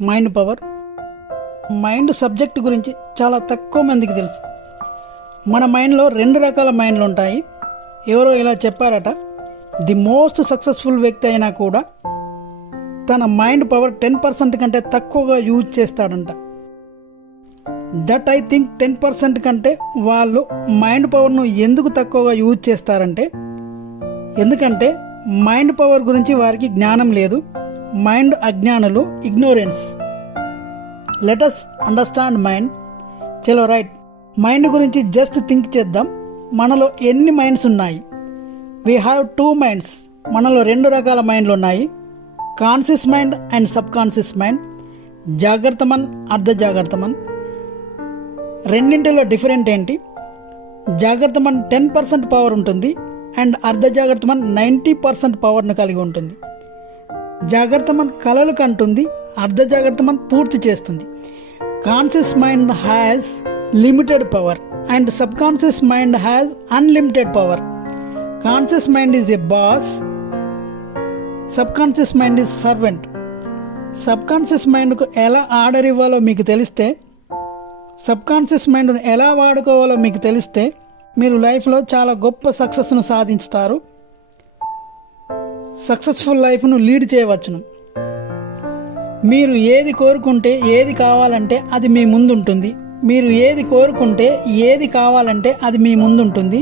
Mind power. Mind subject గురించి చాలా తక్కువ మందికి తెలుసు. మన మైండ్లో 2 రకాల మైండ్లు ఉంటాయి. ఎవరో ఇలా చెప్పారట, ది మోస్ట్ సక్సెస్ఫుల్ వ్యక్తి అయినా కూడా తన మైండ్ పవర్ 10% కంటే తక్కువగా యూజ్ చేస్తాడంట. దట్ ఐ థింక్ 10% కంటే వాళ్ళు మైండ్ పవర్ను ఎందుకు తక్కువగా యూజ్ చేస్తారంటే, ఎందుకంటే మైండ్ పవర్ గురించి వారికి జ్ఞానం లేదు. మైండ్ అజ్ఞానులు, ignorance. Let us understand mind. చలో రైట్, మైండ్ గురించి జస్ట్ థింక్ చేద్దాం. మనలో ఎన్ని మైండ్స్ ఉన్నాయి? We have 2 minds. మనలో 2 రకాల మైండ్లు ఉన్నాయి, conscious mind and subconscious mind. జాగ్రత్త మన్, అర్ధ జాగ్రత్త మన్. రెండింటిలో డిఫరెంట్ ఏంటి? జాగ్రత్త మన్ 10% పవర్ ఉంటుంది అండ్ అర్ధ జాగ్రత్త మన్ 90% పవర్ను కలిగి ఉంటుంది. జాగ్రత్త మన్ కలలు కంటుంది, అర్ధ జాగ్రత్త మన్ పూర్తి చేస్తుంది. Conscious mind has limited power and subconscious mind has unlimited power. Conscious mind is a boss, subconscious mind is servant. Subconscious మైండ్కు ఎలా ఆర్డర్ ఇవ్వాలో మీకు తెలిస్తే, సబ్ కాన్షియస్ మైండ్ను ఎలా వాడుకోవాలో మీకు తెలిస్తే మీరు లైఫ్లో చాలా గొప్ప సక్సెస్ను సాధిస్తారు. సక్సెస్ఫుల్ లైఫ్ను లీడ్ చేయవచ్చును. మీరు ఏది కోరుకుంటే, ఏది కావాలంటే అది మీ ముందుంటుంది. మీరు ఏది కోరుకుంటే, ఏది కావాలంటే అది మీ ముందుంటుంది.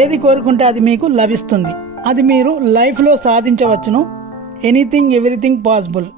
ఏది కోరుకుంటే అది మీకు లభిస్తుంది. అది మీరు లైఫ్లో సాధించవచ్చును. Anything, everything possible.